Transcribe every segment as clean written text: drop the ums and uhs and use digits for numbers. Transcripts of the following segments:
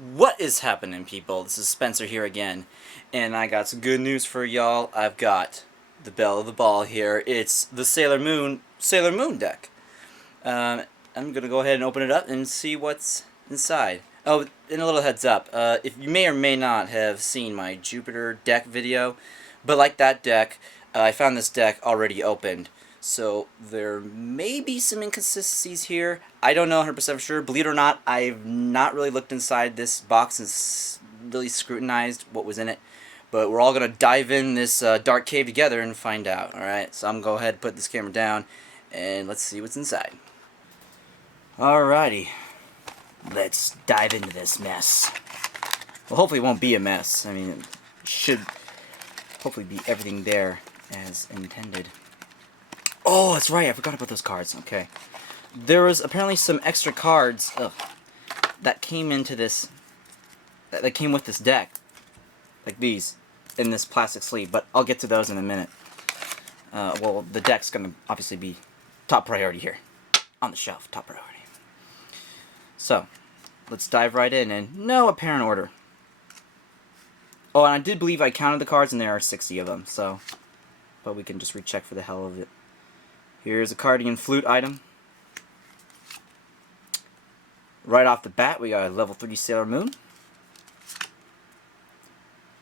What is happening, people? This is Spencer here again, and I got some good news for y'all. I've got the belle of the ball here. It's the Sailor Moon deck. I'm gonna go ahead and open it up and see what's inside. Oh, and a little heads up. If you may or may not have seen my Jupiter deck video, but like that deck, I found this deck already opened. So there may be some inconsistencies here. I don't know 100% sure. Believe it or not, I've not really looked inside this box and really scrutinized what was in it. But we're all going to dive in this dark cave together and find out. Alright, so I'm going to go ahead and put this camera down and let's see what's inside. Alrighty, let's dive into this mess. Well, hopefully it won't be a mess. I mean, it should hopefully be everything there as intended. Oh, that's right, I forgot about those cards. Okay. There was apparently some extra cards that came into this, that came with this deck. Like these, in this plastic sleeve, but I'll get to those in a minute. Well, the deck's going to obviously be top priority here. On the shelf, top priority. So, let's dive right in no apparent order. Oh, and I did believe I counted the cards, and there are 60 of them, so... But we can just recheck for the hell of it. Here's a Cardigan Flute item. Right off the bat, we got a level 3 Sailor Moon.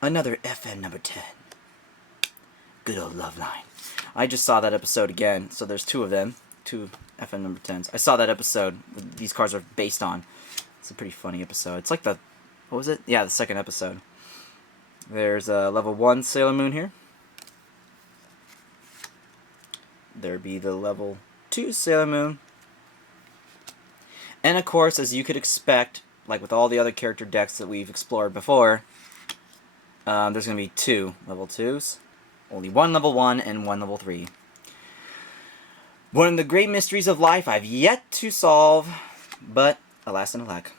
Another FN number 10. Good old love line. I just saw that episode again, so there's two of them. Two FN number 10s. I saw that episode these cards are based on. It's a pretty funny episode. It's like the... What was it? Yeah, the second episode. There's a level 1 Sailor Moon here. There'd be the level 2 Sailor Moon. And of course, as you could expect, like with all the other character decks that we've explored before, there's going to be 2 level 2s. Only 1 level 1 and 1 level 3. One of the great mysteries of life I've yet to solve, but alas and alack.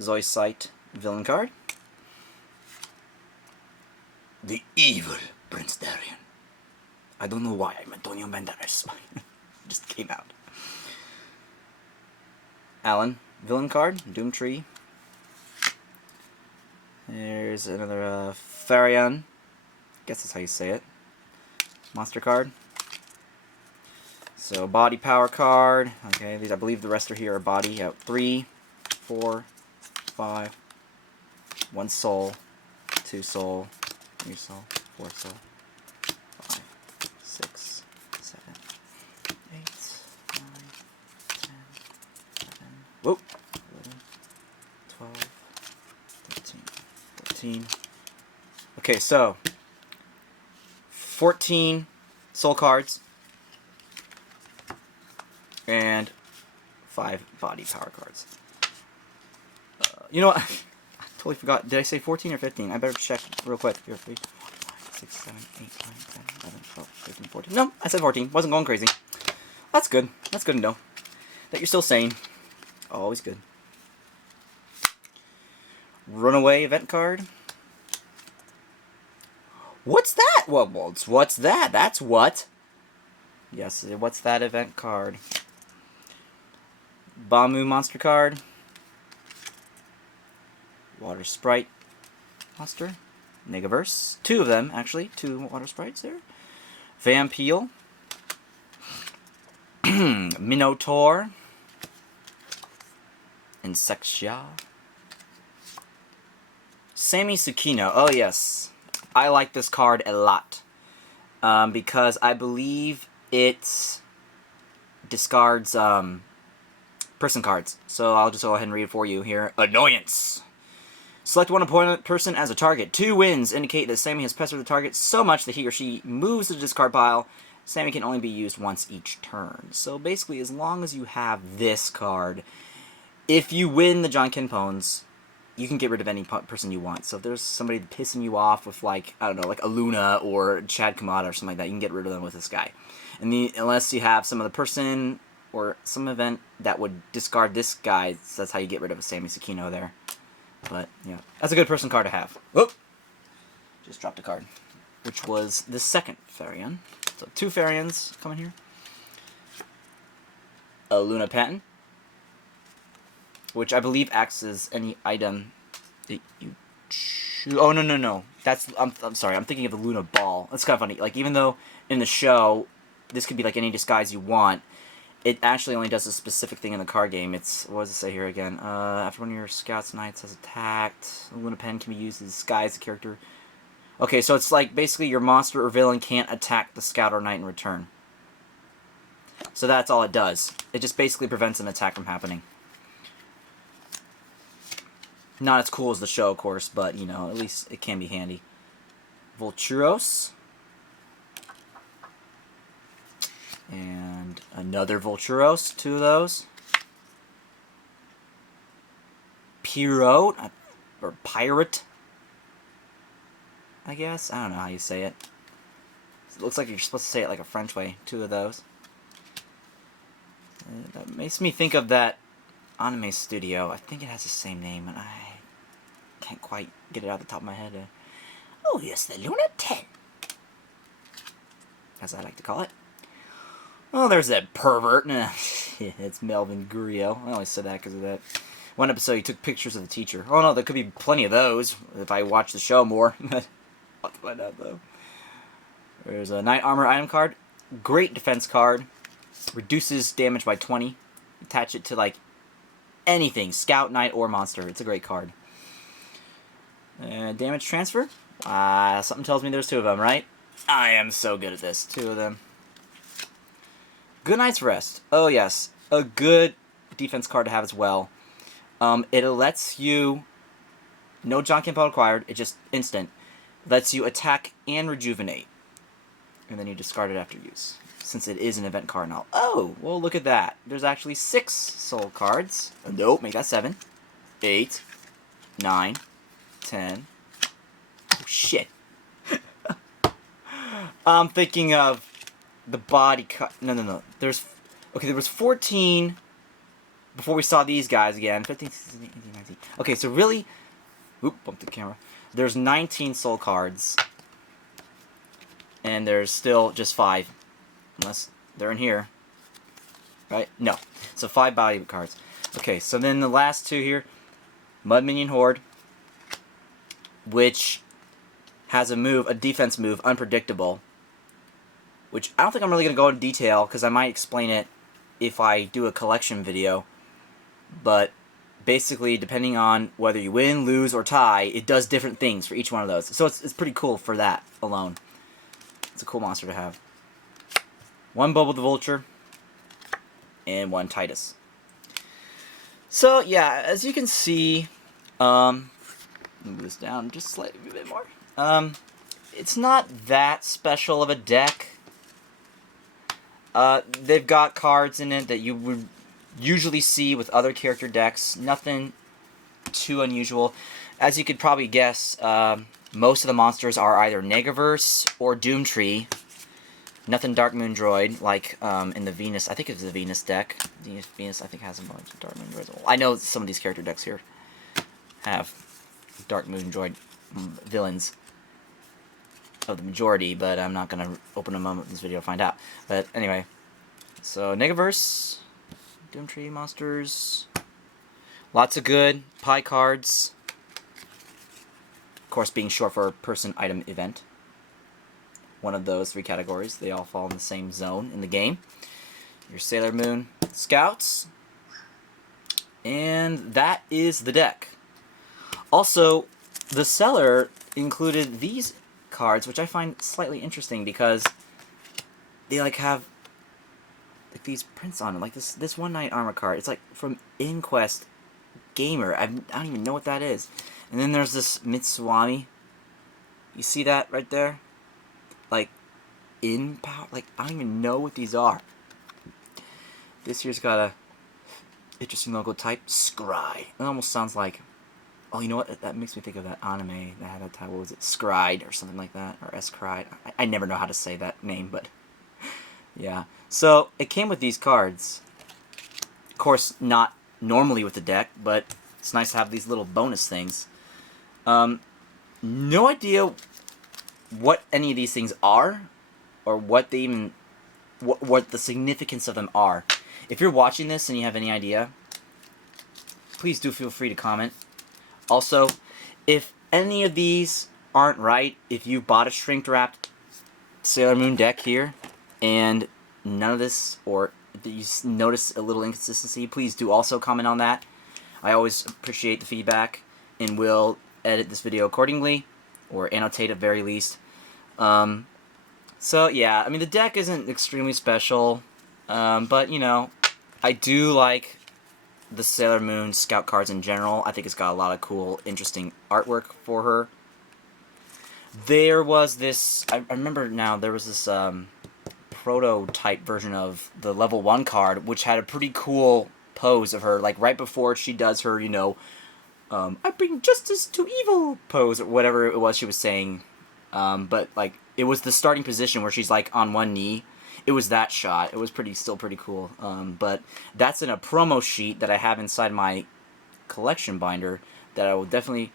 Zoisite villain card. The evil Prince Darien. I don't know why I'm Antonio Banderas. Just came out. Alan, villain card, Doomtree. There's another Farion. Guess that's how you say it. Monster card. So body power card. Okay, these I believe the rest are here are body. 3, 4, 5, 1 soul, 2 soul, 3 soul, 4 soul. 6, 7, 8, 9, 10, 11, whoop, 11, 12, 13, 14. Okay, so 14 soul cards and 5 body power cards. You know what? I totally forgot. Did I say 14 or 15? I better check real quick. Here, 3, 4, 5, 6, 7, 8, 9, 10, 11, 12, 13, 14. No, I said 14. Wasn't going crazy. That's good. That's good to know. That you're still sane. Always good. Runaway event card. What's that? Well, what's that? That's what? Yes, what's that event card? Bamu monster card. Water Sprite monster. Negaverse. 2 of them, actually. 2 water sprites there. Vampeel. Minotaur. Insectia. Sammy Tsukino. Oh, yes. I like this card a lot. Because I believe it discards person cards. So I'll just go ahead and read it for you here. Annoyance. Select one opponent person as a target. 2 wins indicate that Sammy has pestered the target so much that he or she moves to the discard pile. Sammy can only be used once each turn. So basically, as long as you have this card, if you win the John Kenpones, you can get rid of any person you want. So if there's somebody pissing you off with, like, I don't know, like a Luna or Chad Kamada or something like that, you can get rid of them with this guy. And unless you have some other person or some event that would discard this guy, that's how you get rid of a Sammy Tsukino there. But, yeah, that's a good person card to have. Whoop! Just dropped a card. Which was the second Farion. So 2 Farions coming here. A Luna Patent. which I believe acts as any item that you choose. Oh, no. I'm sorry, I'm thinking of the Luna Ball. That's kind of funny. Like, even though in the show, this could be like any disguise you want, it actually only does a specific thing in the card game. It's, what does it say here again? After one of your scouts knights has attacked, a Luna pen can be used to disguise the character. Okay, so it's like basically your monster or villain can't attack the scout or knight in return. So that's all it does. It just basically prevents an attack from happening. Not as cool as the show, of course, but, you know, at least it can be handy. Volturos. And another Volturos, 2 of those. Pirate, or Pirate, I guess. I don't know how you say it. It looks like you're supposed to say it like a French way. 2 of those. That makes me think of that anime studio. I think it has the same name, and I can't quite get it out the top of my head. Oh, yes, the Luna 10. As I like to call it. Oh, there's that pervert. It's Melvin Grillo. I only said that because of that. One episode, he took pictures of the teacher. Oh, no, there could be plenty of those if I watch the show more. I'll have to find out, though. There's a Knight Armor item card. Great defense card. Reduces damage by 20. Attach it to, like, anything. Scout, Knight, or Monster. It's a great card. Damage transfer. Something tells me there's 2 of them, right? I am so good at this. 2 of them. Good Night's Rest. Oh, yes. A good defense card to have as well. It lets you... No John Campbell required. It just instant. Lets you attack and rejuvenate. And then you discard it after use. Since it is an event card now. Oh, well, look at that. There's actually 6 soul cards. Nope, make that 7. 8. 9. 10. Oh, shit. I'm thinking of the body cut. No. There was 14 before we saw these guys again. 15, 16, 17, 18, 19. Okay, so really... Oop, bumped the camera. There's 19 soul cards. And there's still just 5. Unless they're in here. Right? No. So 5 body cards. Okay, so then the last 2 here. Mud Minion Horde. Which has a move, a defense move, Unpredictable. Which I don't think I'm really going to go into detail, because I might explain it if I do a collection video. But basically, depending on whether you win, lose, or tie, it does different things for each one of those. So it's pretty cool for that alone. It's a cool monster to have. 1 Bubble the Vulture, and 1 Titus. So, yeah, as you can see, move this down just slightly a bit more. It's not that special of a deck. They've got cards in it that you would usually see with other character decks. Nothing too unusual. As you could probably guess, most of the monsters are either Negaverse or Doomtree. Nothing Dark Moon Droid, like in the Venus. I think it's the Venus deck. Venus, I think, has a bunch of Dark Moon Droids. I know some of these character decks here have Dark Moon Droid villains of the majority, but I'm not going to open them up in this video to find out. But anyway, so Negaverse, Doomtree monsters, lots of good pie cards. Of course, being short for person, item, event. One of those 3 categories. They all fall in the same zone in the game. Your Sailor Moon Scouts. And that is the deck. Also, the seller included these cards, which I find slightly interesting because they like have like these prints on them. Like this One Knight Armor card. It's like from Inquest Gamer. I don't even know what that is. And then there's this Mitsuami. You see that right there? Like, in power. Like, I don't even know what these are. This here's got a interesting logo type. Scry. It almost sounds like... Oh, you know what? That makes me think of that anime that had that title. What was it? Scried or something like that. Or Escried. I never know how to say that name, but... Yeah. So, it came with these cards. Of course, not normally with the deck, but it's nice to have these little bonus things. No idea what any of these things are, or what they even, what the significance of them are. If you're watching this and you have any idea, please do feel free to comment. Also, if any of these aren't right, if you bought a shrink-wrapped Sailor Moon deck here, and none of this, or you notice a little inconsistency, please do also comment on that. I always appreciate the feedback, and will edit this video accordingly, or annotate at very least. So yeah, I mean, the deck isn't extremely special, but you know, I do like the Sailor Moon Scout cards in general. I think it's got a lot of cool, interesting artwork for her. There was this, I remember now, there was this prototype version of the level 1 card, which had a pretty cool pose of her, like right before she does her, you know, I bring justice to evil pose, or whatever it was she was saying. But like, it was the starting position where she's like on one knee. It was that shot. It was still pretty cool. But that's in a promo sheet that I have inside my collection binder that I will definitely...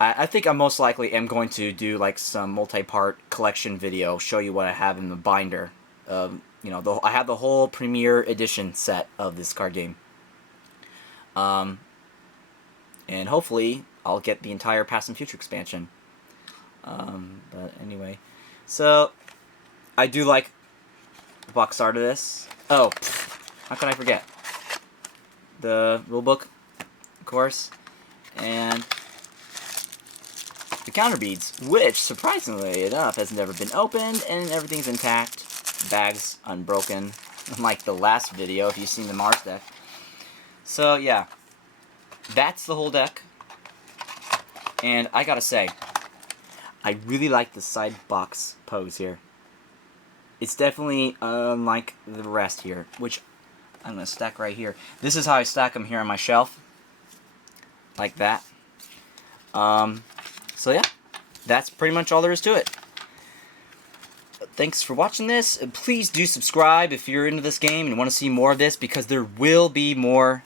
I think I most likely am going to do like some multi-part collection video, show you what I have in the binder. You know, I have the whole Premier Edition set of this card game. And hopefully I'll get the entire Past and Future expansion. But anyway, so I do like the box art of this. Oh, how can I forget? The rulebook, of course, and the counter beads, which, surprisingly enough, has never been opened, and everything's intact. Bags unbroken, unlike the last video, if you've seen the Mars deck. So, yeah. That's the whole deck. And I gotta say, I really like the side box pose here. It's definitely unlike the rest here, which I'm gonna stack right here. This is how I stack them here on my shelf. Like that. So yeah, that's pretty much all there is to it. Thanks for watching this. Please do subscribe if you're into this game and want to see more of this, because there will be more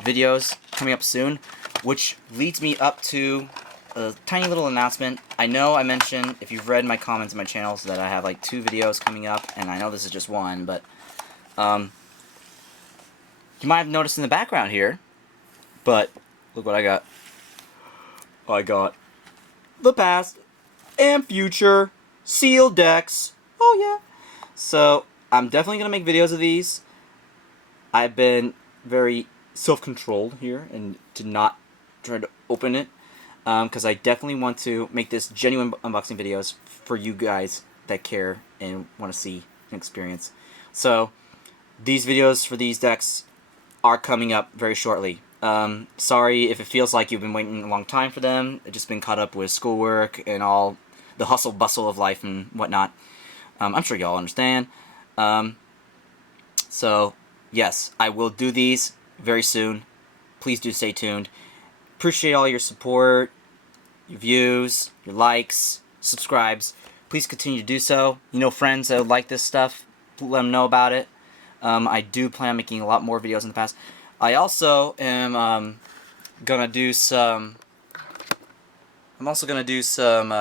videos coming up soon, which leads me up to a tiny little announcement. I know I mentioned, if you've read my comments on my channels, that I have like 2 videos coming up, and I know this is just one, but you might have noticed in the background here, but look what I got. I got the past and future sealed decks. Oh yeah. So I'm definitely gonna make videos of these. I've been very self-controlled here and to not try to open it, because I definitely want to make this genuine unboxing videos for you guys that care and want to see an experience. So these videos for these decks are coming up very shortly. Sorry if it feels like you've been waiting a long time for them. I've just been caught up with schoolwork and all the hustle bustle of life and whatnot. I'm sure y'all understand. So yes, I will do these very soon. Please do stay tuned. Appreciate all your support, your views, your likes, subscribes. Please continue to do so. You know, friends that would like this stuff, let them know about it. I do plan on making a lot more videos in the past. I also am gonna do some. I'm also gonna do some.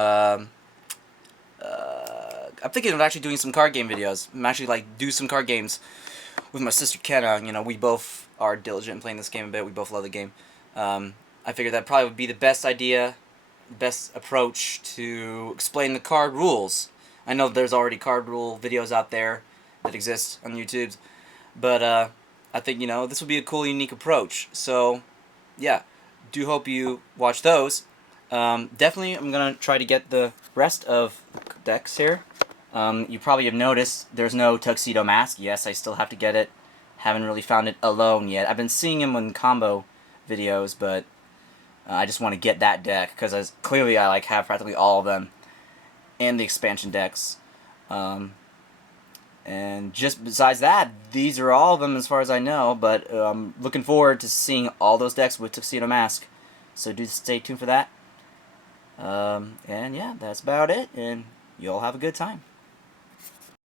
I'm thinking of actually doing some card game videos. I'm actually like do some card games with my sister Kenna. You know, we both are diligent in playing this game a bit. We both love the game. I figured that probably would be the best idea, best approach to explain the card rules. I know there's already card rule videos out there that exist on YouTube, but I think, you know, this would be a cool, unique approach. So, yeah, do hope you watch those. Definitely, I'm going to try to get the rest of the decks here. You probably have noticed there's no Tuxedo Mask. Yes, I still have to get it. Haven't really found it alone yet. I've been seeing him in combo videos, but I just want to get that deck, because clearly I like have practically all of them, and the expansion decks. And just besides that, these are all of them as far as I know, but I'm looking forward to seeing all those decks with Tuxedo Mask. So do stay tuned for that. And yeah, that's about it, and you all have a good time.